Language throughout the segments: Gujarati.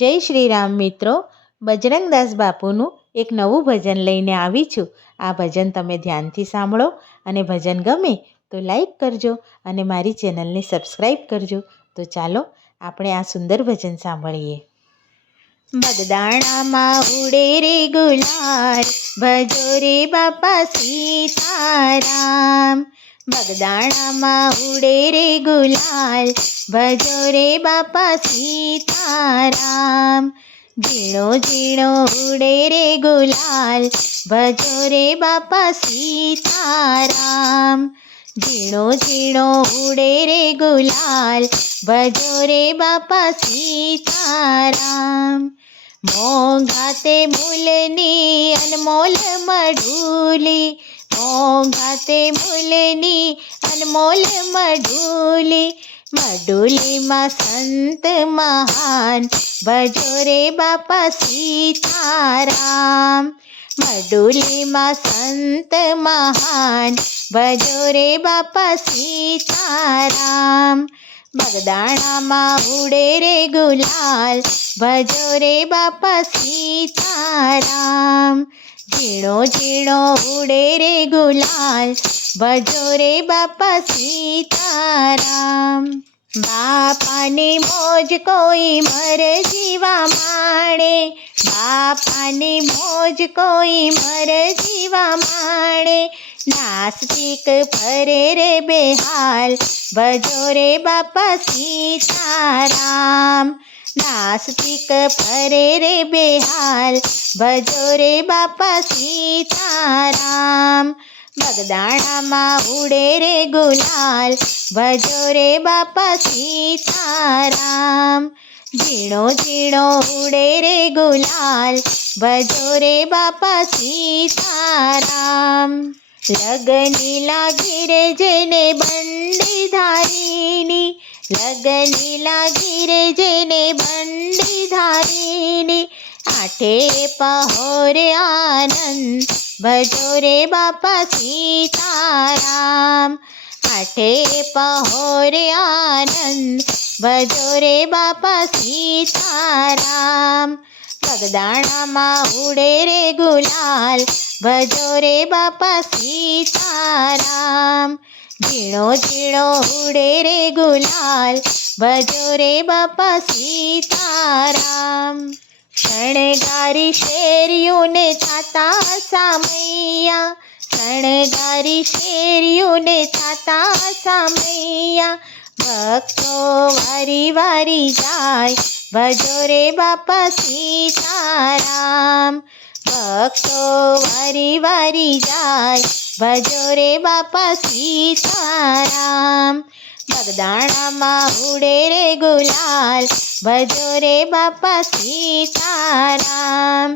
જય શ્રી રામ મિત્રો, બજરંગદાસ બાપુનું એક નવું ભજન લઈને આવી છું. આ ભજન તમે ધ્યાનથી સાંભળો અને ભજન ગમે તો લાઈક કરજો અને મારી ચેનલને સબસ્ક્રાઈબ કરજો. તો ચાલો આપણે આ સુંદર ભજન સાંભળીએ. બગદાણામાં ઉડે રે ગુલાલ, ભજો રે બાપા સીતારામ. બગદાણામાં ઉડે રે ગુલાલ, ભજો રે બાપા સીતારામ. ઝીણો ઝીણો ઉડે રે ગુલાલ, ભજો રે બાપા સીતારામ. ઝીણો ઝીણો ઉડે રે ગુલાલ, ભજો રે બાપા સીતારામ. મોંઘા તે મૂલની અનમોલ મઢુલી, મોંઘા તે મૂલની અનમોલ મઢુલી. મઢુલીમાં સંત મહાન, ભજો રે બાપા સીતારામ. મઢુલીમાં સંત મહાન, ભજો રે બાપા સીતારામ. બગદાણામાં ઉડે રે ગુલાલ, ભજો રે બાપા સીતારામ. ઝીણો ઝીણો ઉડે રે ગુલાલ, ભજો રે બાપા સીતારામ. બાપાની મોજ કોઈ મર જીવા માણે, બાપાની મોજ કોઈ મર જીવા માણે. નાસ્તિક ફરે રે બેહાલ, ભજો રે બાપા સીતારામ. નાસ્તિક ફરે રે બેહાલ, ભજો રે બાપા સીતારામ. બગદાણામાં ઉડે રે ગુલાલ, ભજો રે બાપા સીતારામ. ઝીણો ઝીણો ઉડે રે ગુલાલ, ભજો રે બાપા સીતારામ. લગની લાગી રે જેને બંડી ધારીની, લગની લાગી રે જેને બંડી ધારીની. આઠે પહોરે આનંદ, ભજો રે બાપા સીતારામ. આઠે પહોરે આનંદ, ભજો રે બાપા સીતારામ. બગદાણામાં ઉડે રે ગુલાલ, ભજો રે બાપા સીતારામ. ઝીણો ઝીણો ઉડે રે ગુલાલ, ભજો રે બાપા સીતારામ. શણગારી શેરીઓને થાતા સામૈયા, શણગારી શેરીઓને થાતા સામૈયા. ભક્તો વારી વારી જાય, ભજો રે બાપા સીતારામ. ભક્તો વારી વારી જાય, ભજો રે બાપા સીતારામ. બગદાણામાં ઉડે રે ગુલાલ, ભજો રે બાપા સીતારામ.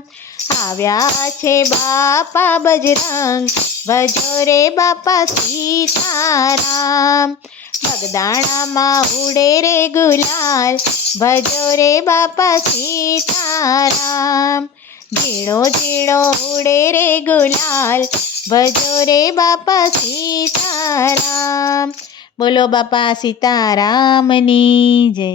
આવ્યા છે બાપા બજરંગ, ભજો રે બાપા સીતારામ. બગદાણામાં ઉડે રે ગુલાલ, ભજો રે બાપા સીતારામ. ઝીણો ઝીણો ઉડે રે ગુલાલ, ભજો રે બાપા સીતારામ. બોલો બાપા સીતારામની જય.